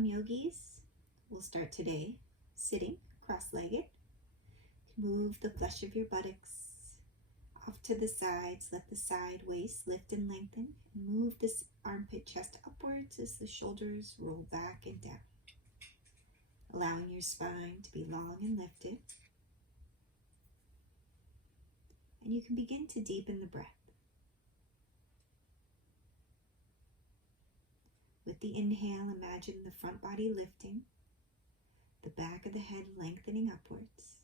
Welcome, yogis. We'll start today sitting cross-legged. Move the flesh of your buttocks off to the sides. Let the side waist lift and lengthen. Move this armpit chest upwards as the shoulders roll back and down, allowing your spine to be long and lifted. And you can begin to deepen the breath. With the inhale, imagine the front body lifting, the back of the head lengthening upwards.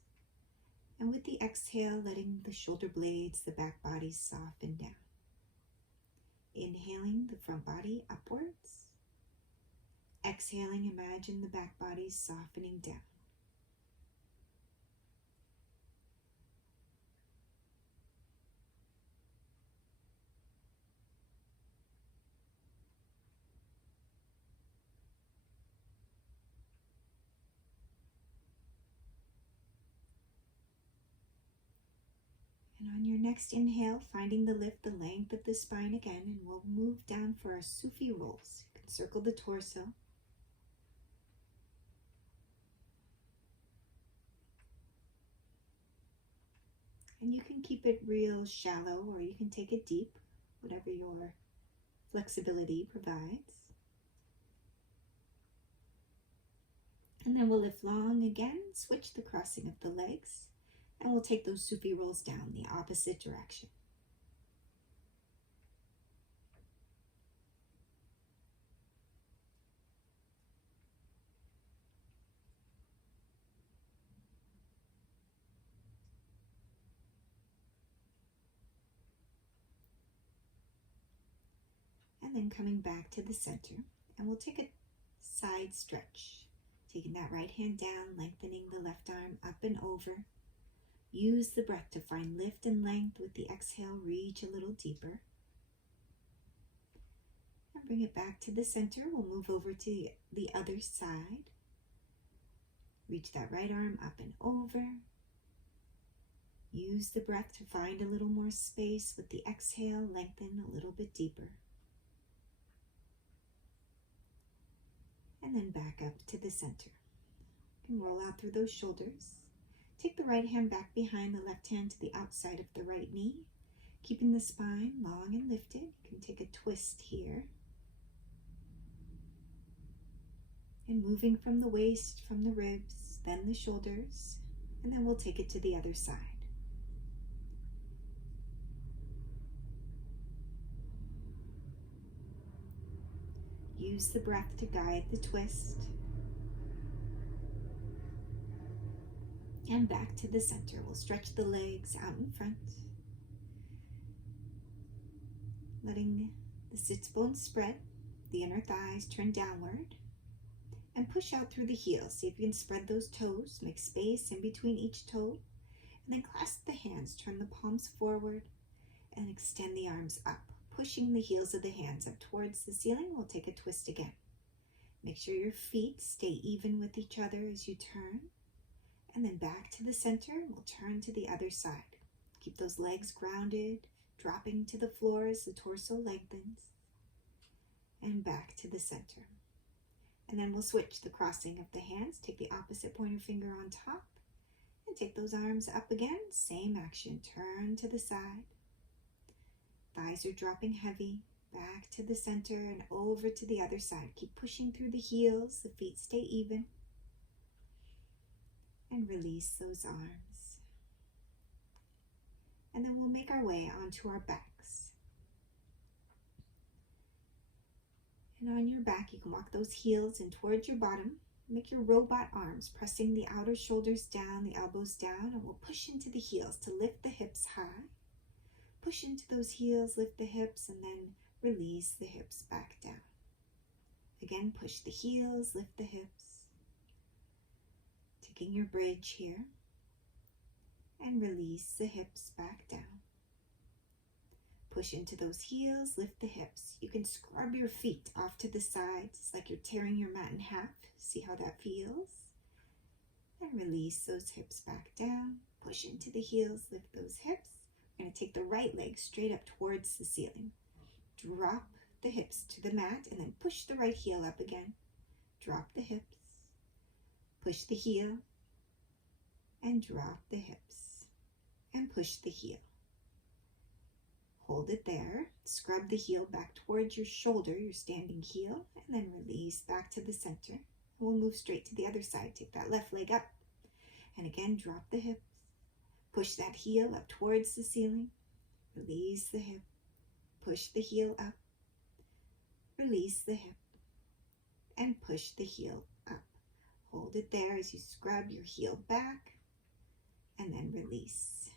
And with the exhale, letting the shoulder blades, the back body soften down. Inhaling the front body upwards. Exhaling, imagine the back body softening down. And on your next inhale, finding the lift, the length of the spine again, and we'll move down for our Sufi rolls. You can circle the torso. And you can keep it real shallow, or you can take it deep, whatever your flexibility provides. And then we'll lift long again, switch the crossing of the legs. And we'll take those Sufi rolls down the opposite direction. And then coming back to the center. And we'll take a side stretch. Taking that right hand down, lengthening the left arm up and over. Use the breath to find lift and length. With the exhale, reach a little deeper. And bring it back to the center. We'll move over to the other side. Reach that right arm up and over. Use the breath to find a little more space. With the exhale, lengthen a little bit deeper. And then back up to the center. And roll out through those shoulders. Take the right hand back behind the left hand to the outside of the right knee, keeping the spine long and lifted. You can take a twist here. And moving from the waist, from the ribs, then the shoulders, and then we'll take it to the other side. Use the breath to guide the twist. And back to the center. We'll stretch the legs out in front. Letting the sits bones spread, the inner thighs turn downward. And push out through the heels. See if you can spread those toes. Make space in between each toe. And then clasp the hands. Turn the palms forward. And extend the arms up. Pushing the heels of the hands up towards the ceiling. We'll take a twist again. Make sure your feet stay even with each other as you turn. And then back to the center, and we'll turn to the other side. Keep those legs grounded, dropping to the floor as the torso lengthens. And back to the center. And then we'll switch the crossing of the hands. Take the opposite pointer finger on top. And take those arms up again. Same action. Turn to the side. Thighs are dropping heavy. Back to the center and over to the other side. Keep pushing through the heels. The feet stay even. And release those arms. And then we'll make our way onto our backs. And on your back, you can walk those heels in towards your bottom. Make your robot arms, pressing the outer shoulders down, the elbows down, and we'll push into the heels to lift the hips high. Push into those heels, lift the hips, and then release the hips back down. Again, push the heels, lift the hips. Taking your bridge here, and release the hips back down. Push into those heels, lift the hips. You can scrub your feet off to the sides. It's like you're tearing your mat in half. See how that feels? And release those hips back down. Push into the heels, lift those hips. We're going to take the right leg straight up towards the ceiling. Drop the hips to the mat and then push the right heel up again. drop the hips, push the heel, and drop the hips, and push the heel. Hold it there. Scrub the heel back towards your shoulder, your standing heel, and then release back to the center. We'll move straight to the other side. Take that left leg up, and again, drop the hips. Push that heel up towards the ceiling. Release the hip. Push the heel up. Release the hip. And push the heel up. Hold it there as you scrub your heel back, and then release.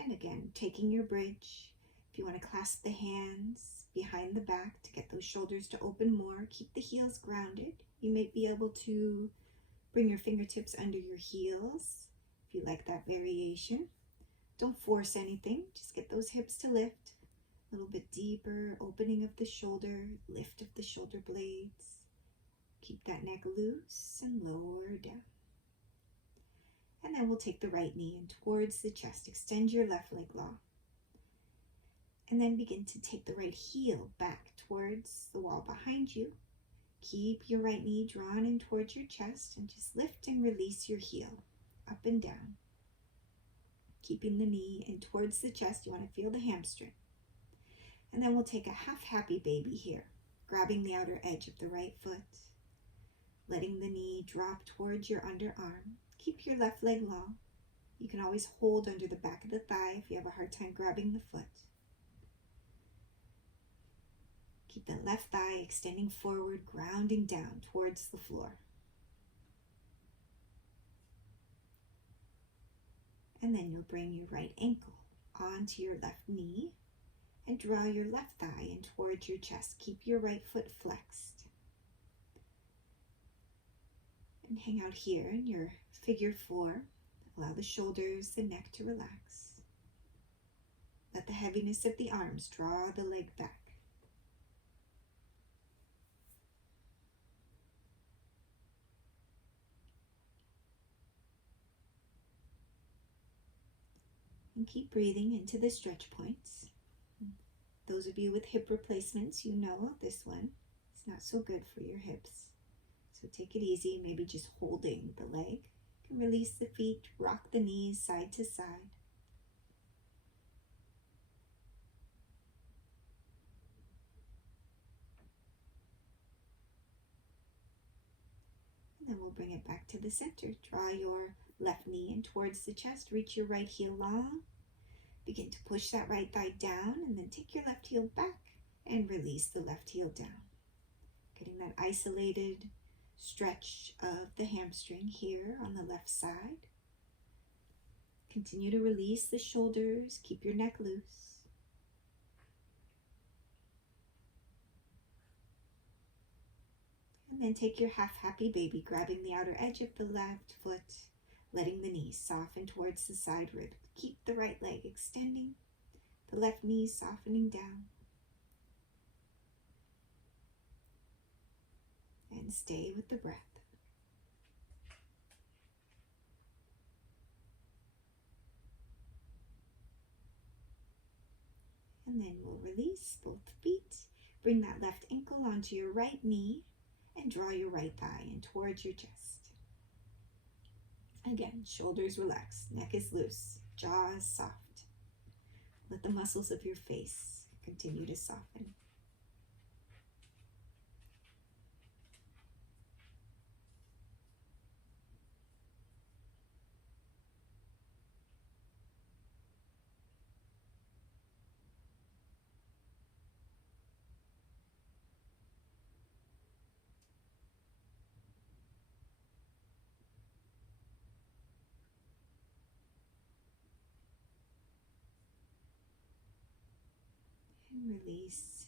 And again, taking your bridge. If you want to clasp the hands behind the back to get those shoulders to open more, keep the heels grounded. You may be able to bring your fingertips under your heels if you like that variation. Don't force anything, just get those hips to lift. A little bit deeper, opening of the shoulder, lift of the shoulder blades. Keep that neck loose and lower down. And then we'll take the right knee in towards the chest. Extend your left leg long. And then begin to take the right heel back towards the wall behind you. Keep your right knee drawn in towards your chest and just lift and release your heel up and down. Keeping the knee in towards the chest, you want to feel the hamstring. And then we'll take a half happy baby here, grabbing the outer edge of the right foot, letting the knee drop towards your underarm. Keep your left leg long. You can always hold under the back of the thigh if you have a hard time grabbing the foot. Keep the left thigh extending forward, grounding down towards the floor. And then you'll bring your right ankle onto your left knee and draw your left thigh in towards your chest. Keep your right foot flexed. And hang out here in your figure 4. Allow the shoulders, the neck to relax. Let the heaviness of the arms draw the leg back. And keep breathing into the stretch points. Those of you with hip replacements, you know this one. It's not so good for your hips. So take it easy, maybe just holding the leg. You can release the feet, rock the knees side to side. And then we'll bring it back to the center. Draw your left knee in towards the chest. Reach your right heel long. Begin to push that right thigh down, and then take your left heel back and release the left heel down. Getting that isolated stretch of the hamstring here on the left side. Continue to release the shoulders. Keep your neck loose. And then take your half happy baby, grabbing the outer edge of the left foot, letting the knees soften towards the side rib. Keep the right leg extending, the left knee softening down. And stay with the breath. And then we'll release both feet. Bring that left ankle onto your right knee and draw your right thigh in towards your chest. Again, shoulders relaxed, neck is loose, jaw is soft. Let the muscles of your face continue to soften. And release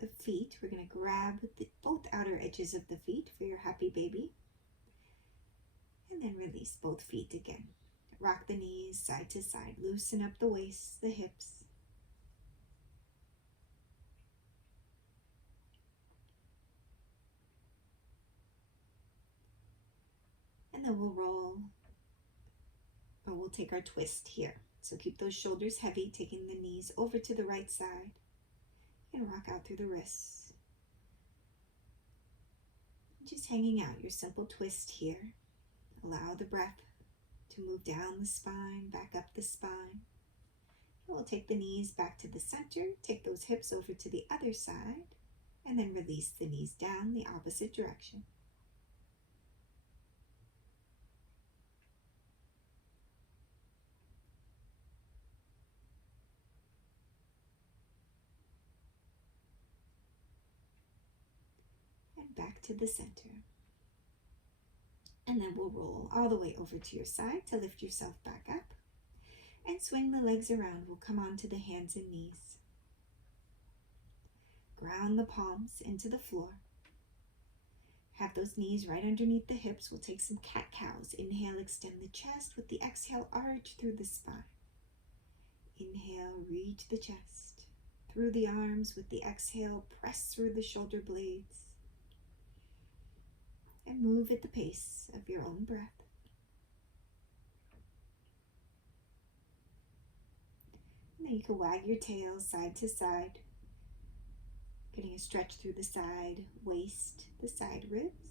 the feet. We're going to grab both outer edges of the feet for your happy baby. And then release both feet again. Rock the knees side to side. Loosen up the waist, the hips. And then we'll roll, or we'll take our twist here. So keep those shoulders heavy, taking the knees over to the right side and rock out through the wrists. Just hanging out your simple twist here. Allow the breath to move down the spine, back up the spine. We'll take the knees back to the center, take those hips over to the other side, and then release the knees down the opposite direction. And back to the center. And then we'll roll all the way over to your side to lift yourself back up. And swing the legs around. We'll come onto the hands and knees. Ground the palms into the floor. Have those knees right underneath the hips. We'll take some cat-cows. Inhale, extend the chest. With the exhale, arch through the spine. Inhale, reach the chest. Through the arms. With the exhale, press through the shoulder blades. And move at the pace of your own breath. And then you can wag your tail side to side, getting a stretch through the side waist, the side ribs.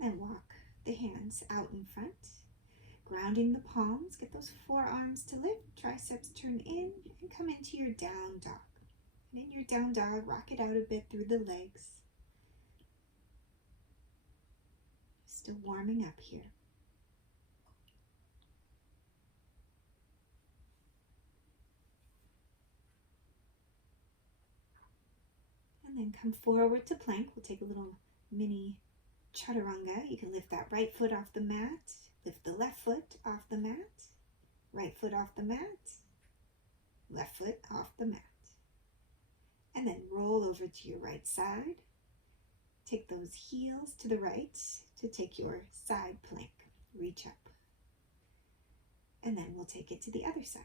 Then walk the hands out in front, grounding the palms. Get those forearms to lift, triceps turn in, and come into your down dog. And in your down dog, rock it out a bit through the legs. Still warming up here. And then come forward to plank. We'll take a little mini chaturanga. You can lift that right foot off the mat, lift the left foot off the mat, right foot off the mat, left foot off the mat. And then roll over to your right side. Take those heels to the right to take your side plank. Reach up. And then we'll take it to the other side.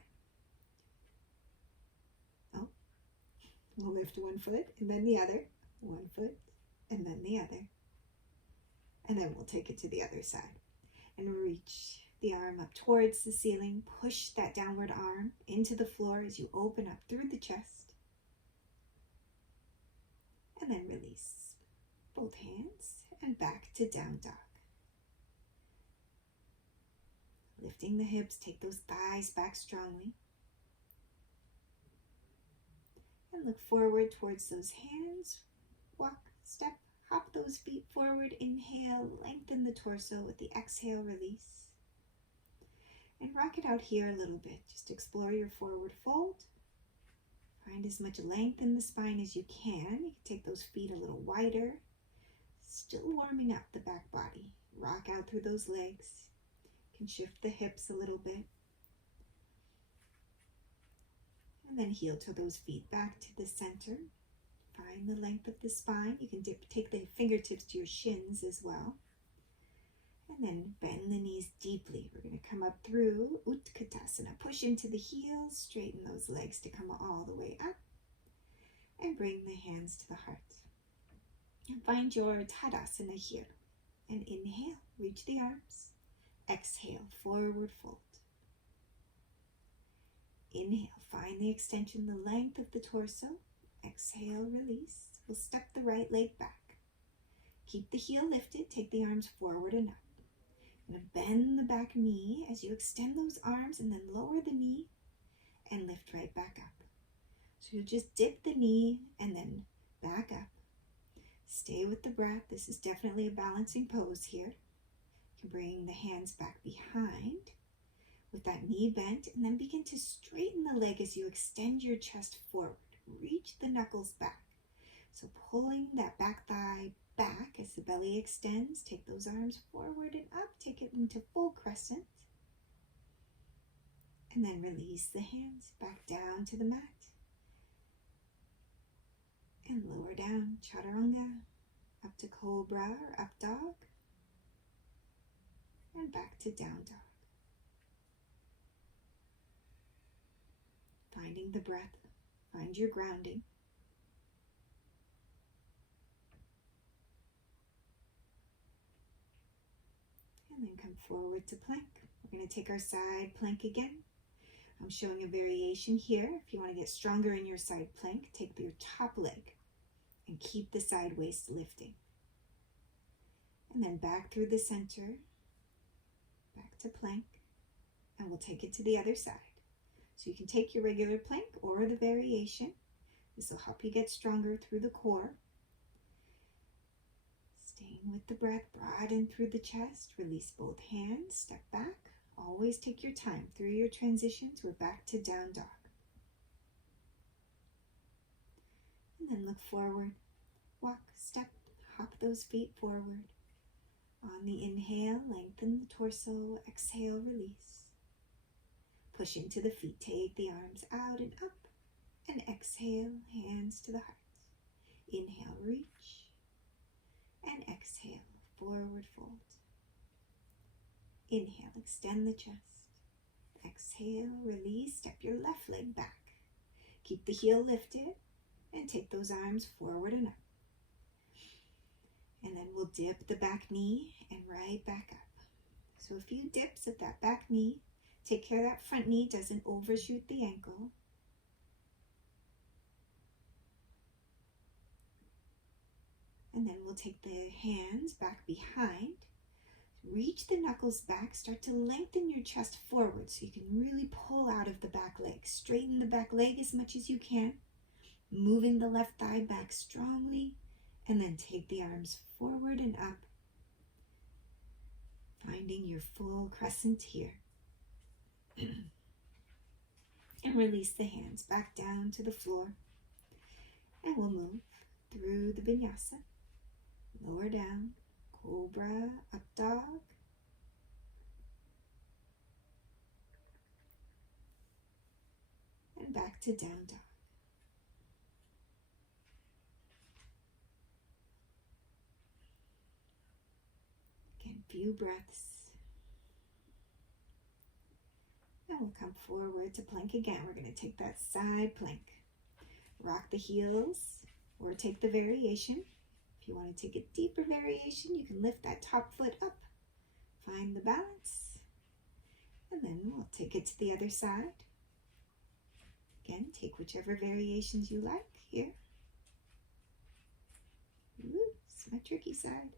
Oh, we'll lift one foot and then the other, one foot and then the other. And then we'll take it to the other side and reach the arm up towards the ceiling. Push that downward arm into the floor as you open up through the chest. And then release both hands and back to down dog. Lifting the hips, take those thighs back strongly. And look forward towards those hands. Walk, step, hop those feet forward. Inhale, lengthen the torso. With the exhale, release. And rock it out here a little bit. Just explore your forward fold. Find as much length in the spine as you can. You can take those feet a little wider. Still warming up the back body. Rock out through those legs. You can shift the hips a little bit. And then heel toe those feet back to the center. Find the length of the spine. You can take the fingertips to your shins as well. And then bend the knees deeply. We're going to come up through Utkatasana. Push into the heels. Straighten those legs to come all the way up. And bring the hands to the heart. And find your Tadasana here. And inhale, reach the arms. Exhale, forward fold. Inhale, find the extension, the length of the torso. Exhale, release. We'll step the right leg back. Keep the heel lifted, take the arms forward and up. I'm going to bend the back knee as you extend those arms and then lower the knee and lift right back up. So you'll just dip the knee and then back up. Stay with the breath. This is definitely a balancing pose here. You can bring the hands back behind with that knee bent and then begin to straighten the leg as you extend your chest forward. Reach the knuckles back. So pulling that back thigh back as the belly extends. Take those arms forward and up. Take it into full crescent. And then release the hands back down to the mat. And lower down, chaturanga, up to cobra or up dog, and back to down dog. Finding the breath, find your grounding. And then come forward to plank. We're going to take our side plank again. I'm showing a variation here. If you want to get stronger in your side plank, take your top leg and keep the side waist lifting. And then back through the center, back to plank, and we'll take it to the other side. So you can take your regular plank or the variation. This will help you get stronger through the core. Staying with the breath, broaden through the chest, release both hands, step back. Always take your time through your transitions. We're back to down dog. And then look forward, walk, step, hop those feet forward. On the inhale, lengthen the torso, exhale, release. Push into the feet, take the arms out and up, and exhale, hands to the heart. Inhale, reach, and exhale, forward fold. Inhale, extend the chest. Exhale, release, step your left leg back. Keep the heel lifted and take those arms forward and up. And then we'll dip the back knee and right back up. So a few dips of that back knee. Take care that front knee doesn't overshoot the ankle. And then we'll take the hands back behind. Reach the knuckles back. Start to lengthen your chest forward so you can really pull out of the back leg. Straighten the back leg as much as you can. Moving the left thigh back strongly. And then take the arms forward and up. Finding your full crescent here. And release the hands back down to the floor. And we'll move through the vinyasa. Lower down, cobra, up dog. And back to down dog. Again, few breaths. And we'll come forward to plank again. We're going to take that side plank. Rock the heels or take the variation. If you want to take a deeper variation, you can lift that top foot up. Find the balance. And then we'll take it to the other side. Again, take whichever variations you like here. Ooh, it's my tricky side.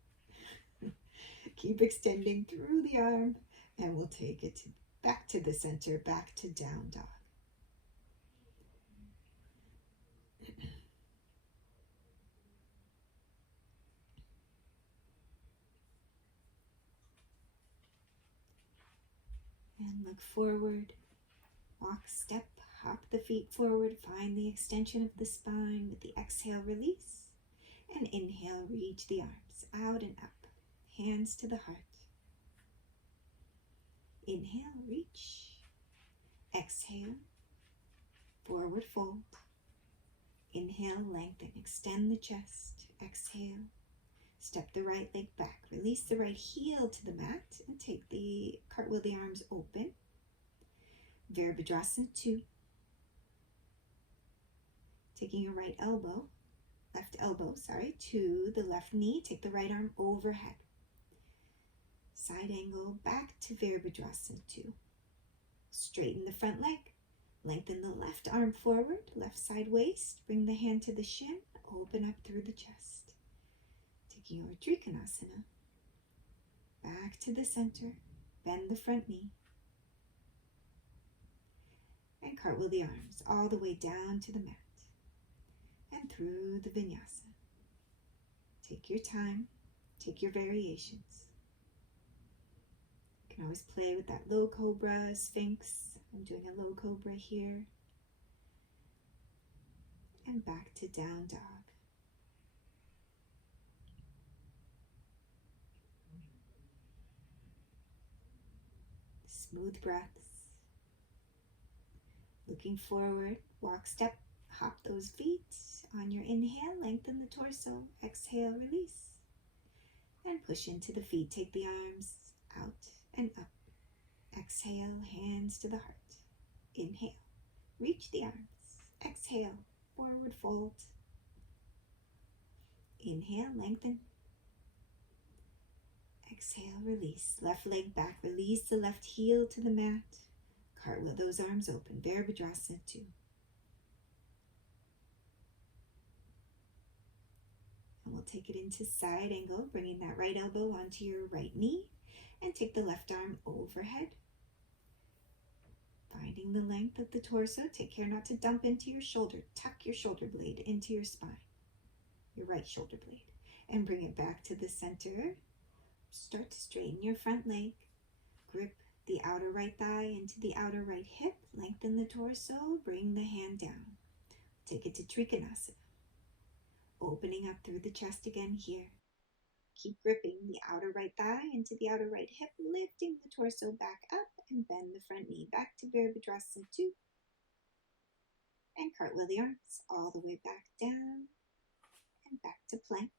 Keep extending through the arm, and we'll take it back to the center, back to down dog. And look forward, walk, step, hop the feet forward, find the extension of the spine with the exhale, release, and inhale, reach the arms out and up, hands to the heart. Inhale, reach, exhale, forward fold. Inhale, lengthen, extend the chest, exhale. Step the right leg back. Release the right heel to the mat and take the cartwheel the arms open. Virabhadrasana 2. Taking your left elbow, to the left knee. Take the right arm overhead. Side angle back to Virabhadrasana 2. Straighten the front leg. Lengthen the left arm forward, left side waist. Bring the hand to the shin. Open up through the chest. Taking your Trikonasana. Back to the center. Bend the front knee. And cartwheel the arms all the way down to the mat. And through the vinyasa. Take your time. Take your variations. You can always play with that low cobra, sphinx. I'm doing a low cobra here. And back to down dog. Smooth breaths. Looking forward, walk, step, hop those feet. On your inhale, lengthen the torso. Exhale, release. And push into the feet. Take the arms out and up. Exhale, hands to the heart. Inhale, reach the arms. Exhale, forward fold. Inhale, lengthen. Exhale, release. Left leg back. Release the left heel to the mat. Cartwheel those arms open. Virabhadrasana 2. take it into side angle, bringing that right elbow onto your right knee, and take the left arm overhead. Finding the length of the torso, take care not to dump into your shoulder. Tuck your shoulder blade into your spine, your right shoulder blade, and bring it back to the center. Start to straighten your front leg. Grip the outer right thigh into the outer right hip. Lengthen the torso. Bring the hand down. Take it to Trikonasana. Opening up through the chest again here. Keep gripping the outer right thigh into the outer right hip, lifting the torso back up and bend the front knee back to Virabhadrasana 2. And cartwheel the arms all the way back down and back to plank.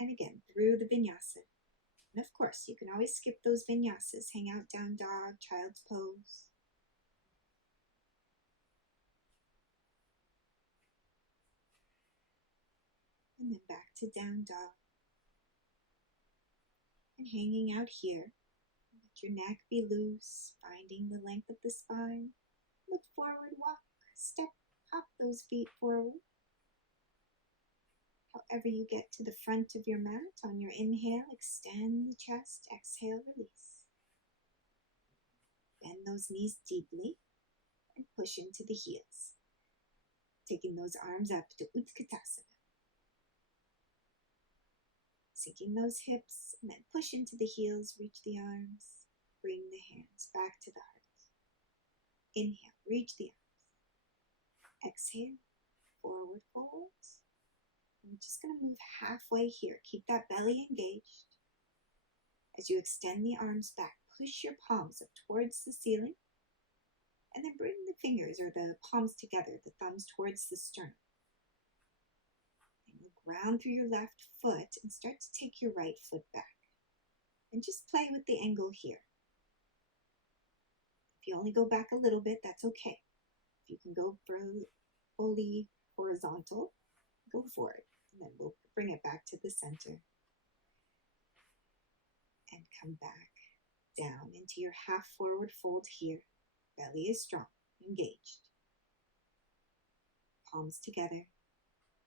And again, through the vinyasa. And of course, you can always skip those vinyasas. Hang out, down dog, child's pose. And then back to down dog. And hanging out here. Let your neck be loose, finding the length of the spine. Look forward, walk, step, hop those feet forward. However you get to the front of your mat, on your inhale, extend the chest, exhale, release. Bend those knees deeply and push into the heels. Taking those arms up to Utkatasana. Sinking those hips and then push into the heels, reach the arms, bring the hands back to the heart. Inhale, reach the arms. Exhale, forward fold. We're just going to move halfway here. Keep that belly engaged. As you extend the arms back, push your palms up towards the ceiling. And then bring the fingers or the palms together, the thumbs towards the sternum. And you'll ground through your left foot and start to take your right foot back. And just play with the angle here. If you only go back a little bit, that's okay. If you can go fully horizontal, go for it. And then we'll bring it back to the center. And come back down into your half forward fold here. Belly is strong, engaged. Palms together.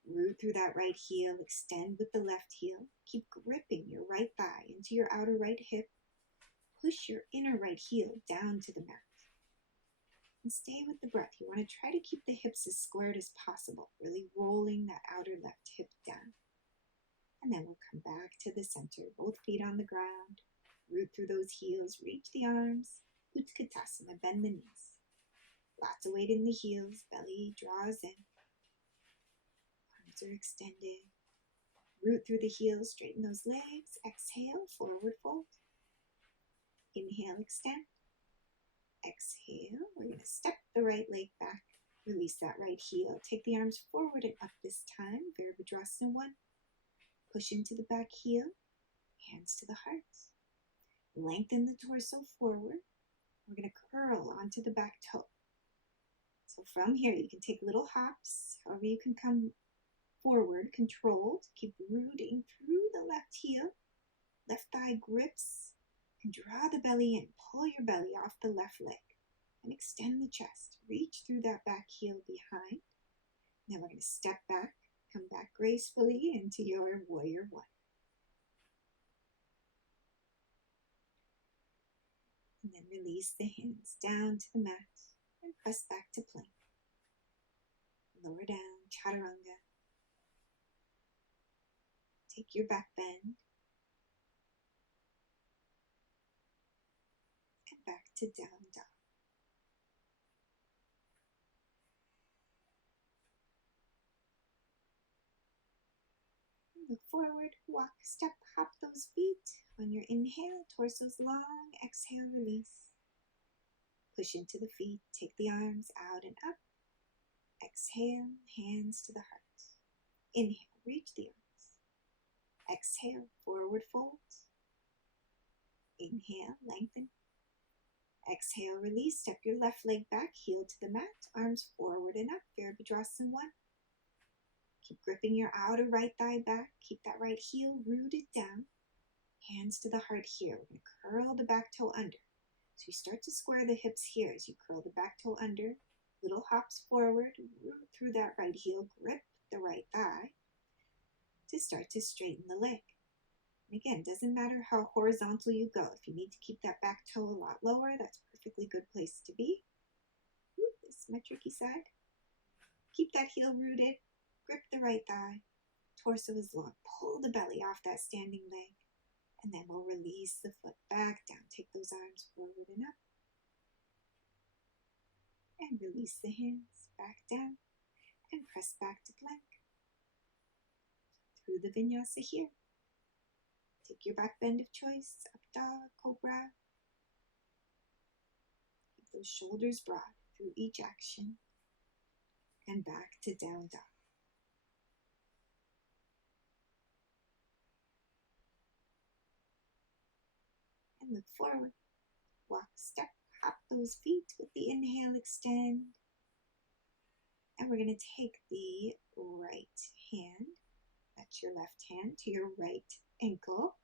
Root through that right heel. Extend with the left heel. Keep gripping your right thigh into your outer right hip. Push your inner right heel down to the mat. And stay with the breath. You want to try to keep the hips as squared as possible, really rolling that outer left hip down. And then we'll come back to the center, both feet on the ground. Root through those heels, reach the arms. Utkatasana, bend the knees. Lots of weight in the heels, belly draws in. Arms are extended. Root through the heels, straighten those legs. Exhale, forward fold. Inhale, extend. Exhale, we're going to step the right leg back. Release that right heel. Take the arms forward and up this time. Virabhadrasana 1. Push into the back heel. Hands to the heart. Lengthen the torso forward. We're going to curl onto the back toe. So from here, you can take little hops. However you can come forward, controlled. Keep rooting through the left heel. Left thigh grips. And draw the belly in. Pull your belly off the left leg. And extend the chest. Reach through that back heel behind. Now we're going to step back. Come back gracefully into your warrior 1. And then release the hands down to the mat and press back to plank. Lower down, chaturanga. Take your back bend. And back to down dog. Look forward, walk, step, hop those feet. On your inhale, torso's long. Exhale, release. Push into the feet, take the arms out and up. Exhale, hands to the heart. Inhale, reach the arms. Exhale, forward fold. Inhale, lengthen. Exhale, release. Step your left leg back, heel to the mat, arms forward and up. Virabhadrasana 1. Keep gripping your outer right thigh back. Keep that right heel rooted down. Hands to the heart here. We're going to curl the back toe under. So you start to square the hips here as you curl the back toe under. Little hops forward. Root through that right heel. Grip the right thigh. to start to straighten the leg. And again, doesn't matter how horizontal you go. If you need to keep that back toe a lot lower, that's a perfectly good place to be. Ooh, this is my tricky side. Keep that heel rooted. Grip the right thigh. Torso is long. Pull the belly off that standing leg. And then we'll release the foot back down. Take those arms forward and up. And release the hands back down. And press back to plank. Through the vinyasa here. Take your back bend of choice. Up dog, cobra. Keep those shoulders broad through each action. And back to down dog. And look forward. Walk, step, hop those feet with the inhale, extend. And we're going to take the right hand, that's your left hand, to your right ankle,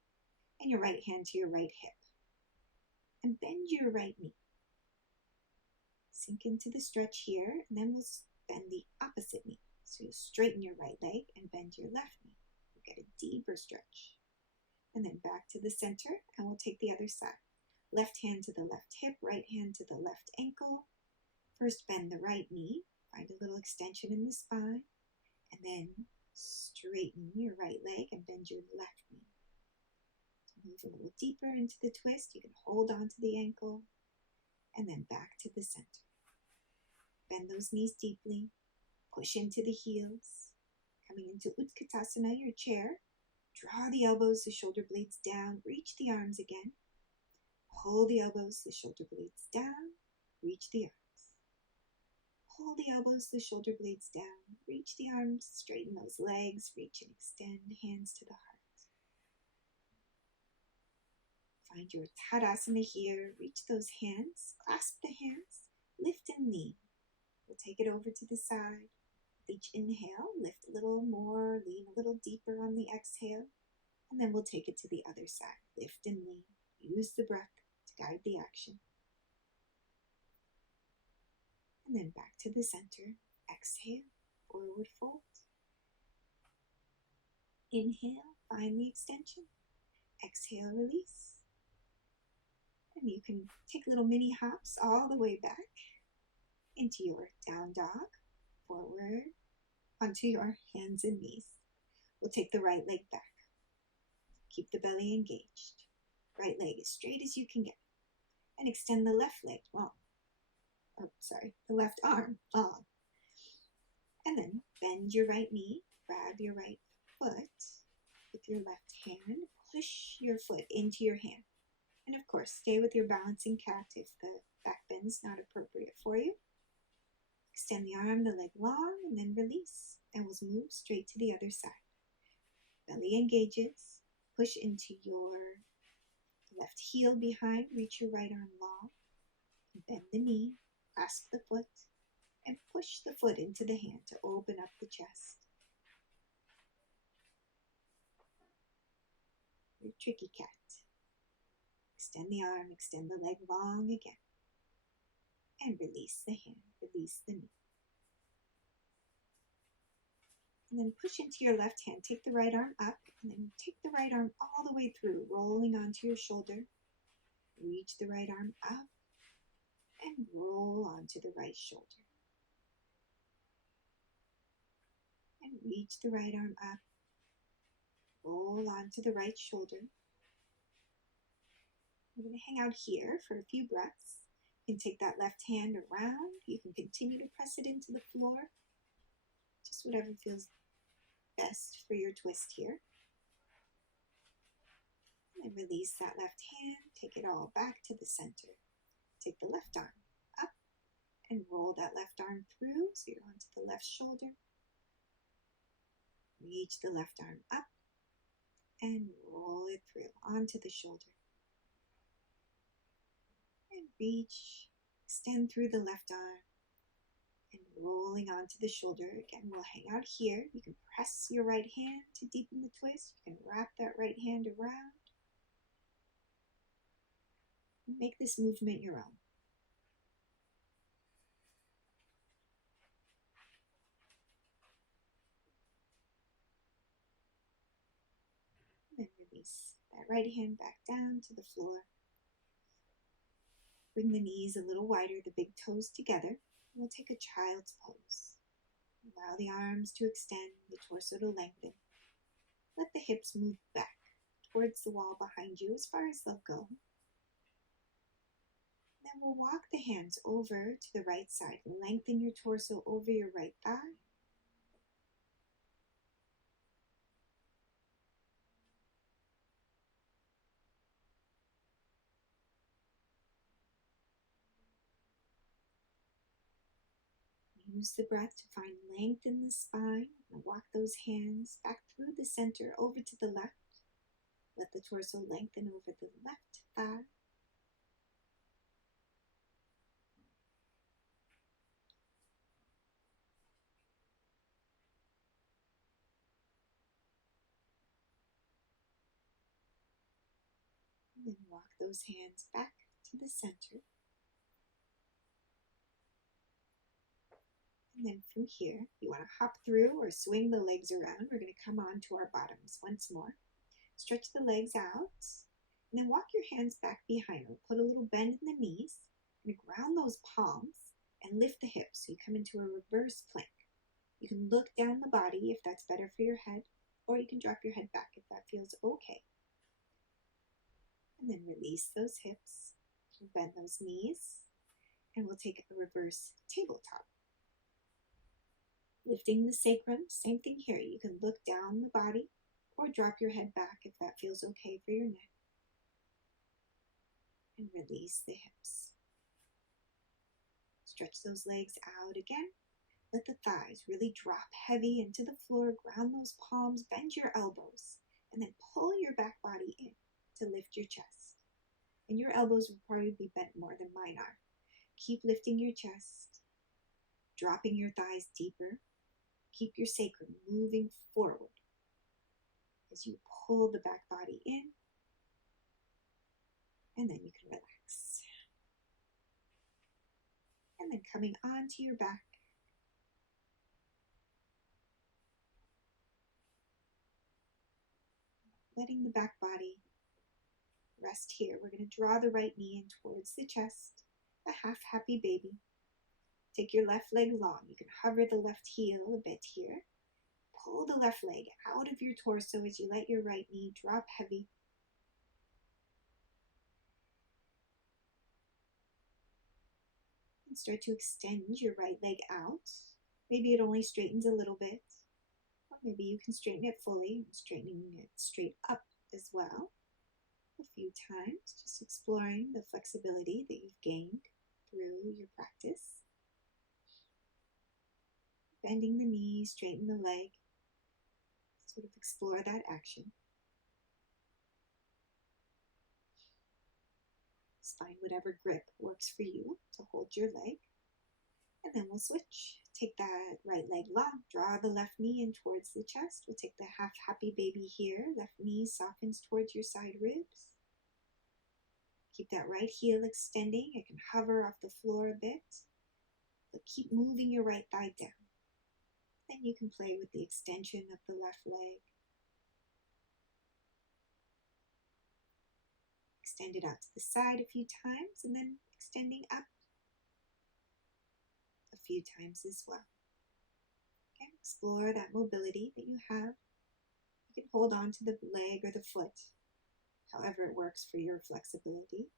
and your right hand to your right hip. And bend your right knee. Sink into the stretch here, and then we'll bend the opposite knee. So you'll straighten your right leg and bend your left knee. You'll get a deeper stretch. And then back to the center, and we'll take the other side. Left hand to the left hip, right hand to the left ankle. First bend the right knee, find a little extension in the spine, and then straighten your right leg and bend your left knee. Move a little deeper into the twist. You can hold on to the ankle, and then back to the center. Bend those knees deeply, push into the heels. Coming into Utkatasana, your chair. Draw the elbows, the shoulder blades down, reach the arms again. Pull the elbows, the shoulder blades down, reach the arms. Pull the elbows, the shoulder blades down, reach the arms, straighten those legs, reach and extend, hands to the heart. Find your Tadasana here, reach those hands, clasp the hands, lift and lean. We'll take it over to the side. Each inhale, lift a little more, lean a little deeper on the exhale, and then we'll take it to the other side. Lift and lean. Use the breath to guide the action. And then back to the center. Exhale, forward fold. Inhale, find the extension. Exhale, release. And you can take little mini hops all the way back into your down dog, forward, onto your hands and knees. We'll take the right leg back. Keep the belly engaged. Right leg as straight as you can get. And extend the left leg long. The left arm long. And then bend your right knee, grab your right foot with your left hand, push your foot into your hand. And of course, stay with your balancing cat if the back bend is not appropriate for you. Extend the arm, the leg long, and then release. And we'll move straight to the other side. Belly engages. Push into your left heel behind. Reach your right arm long. Bend the knee. Clasp the foot. And push the foot into the hand to open up the chest. Your tricky cat. Extend the arm, extend the leg long again. And release the hand, release the knee. And then push into your left hand. Take the right arm up, and then take the right arm all the way through, rolling onto your shoulder. Reach the right arm up, and roll onto the right shoulder. And reach the right arm up, roll onto the right shoulder. We're going to hang out here for a few breaths. You can take that left hand around. You can continue to press it into the floor. Just whatever feels best for your twist here. And release that left hand. Take it all back to the center. Take the left arm up and roll that left arm through so you're onto the left shoulder. Reach the left arm up and roll it through onto the shoulder. And reach, extend through the left arm and rolling onto the shoulder. Again, we'll hang out here. You can press your right hand to deepen the twist. You can wrap that right hand around. Make this movement your own. release that right hand back down to the floor. Bring the knees a little wider, the big toes together. We'll take a child's pose. Allow the arms to extend, the torso to lengthen. Let the hips move back towards the wall behind you as far as they'll go. Then we'll walk the hands over to the right side. Lengthen your torso over your right thigh. Use the breath to find length in the spine and walk those hands back through the center over to the left. Let the torso lengthen over the left thigh. And then walk those hands back to the center. And then from here, you want to hop through or swing the legs around. We're going to come on to our bottoms once more. Stretch the legs out, and then walk your hands back behind them. Put a little bend in the knees, and ground those palms, and lift the hips. So you come into a reverse plank. You can look down the body if that's better for your head, or you can drop your head back if that feels okay. And then release those hips, bend those knees, and we'll take a reverse tabletop. Lifting the sacrum, same thing here. You can look down the body or drop your head back if that feels okay for your neck. And release the hips. Stretch those legs out again. Let the thighs really drop heavy into the floor. Ground those palms, bend your elbows, and then pull your back body in to lift your chest. And your elbows will probably be bent more than mine are. Keep lifting your chest, dropping your thighs deeper. Keep your sacrum moving forward as you pull the back body in, and then you can relax. And then coming onto your back, letting the back body rest here. We're going to draw the right knee in towards the chest, a half happy baby. Take your left leg long. You can hover the left heel a bit here. Pull the left leg out of your torso as you let your right knee drop heavy. And start to extend your right leg out. Maybe it only straightens a little bit. Or maybe you can straighten it fully, straightening it straight up as well. A few times, just exploring the flexibility that you've gained through your practice. Bending the knee, straighten the leg. Sort of explore that action. Just find whatever grip works for you to hold your leg. And then we'll switch. Take that right leg long, draw the left knee in towards the chest. We'll take the half happy baby here. Left knee softens towards your side ribs. Keep that right heel extending. It can hover off the floor a bit. But keep moving your right thigh down. Then you can play with the extension of the left leg. Extend it out to the side a few times, and then extending up a few times as well. Okay, explore that mobility that you have. You can hold on to the leg or the foot, however it works for your flexibility.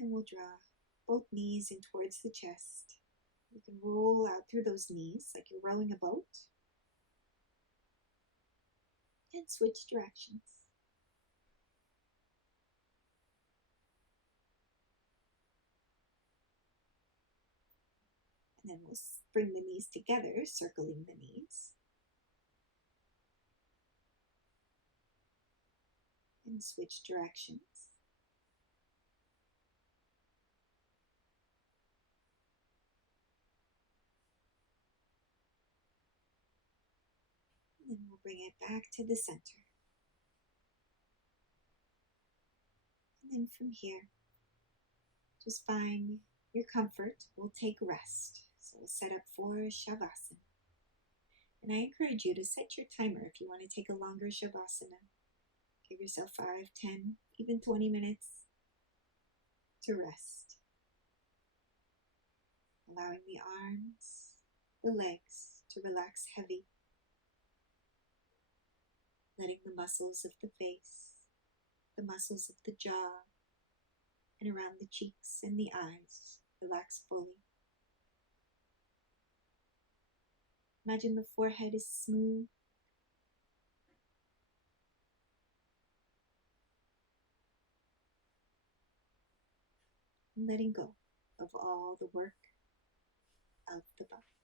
And we'll draw both knees in towards the chest. You can roll out through those knees like you're rowing a boat. And switch directions. And then we'll bring the knees together, circling the knees. And switch directions. And then we'll bring it back to the center. And then from here, just find your comfort. We'll take rest. So we'll set up for Shavasana. And I encourage you to set your timer if you want to take a longer Shavasana. Give yourself 5, 10, even 20 minutes to rest. Allowing the arms, the legs to relax heavy. Letting the muscles of the face, the muscles of the jaw, and around the cheeks and the eyes relax fully. Imagine the forehead is smooth. And letting go of all the work of the body.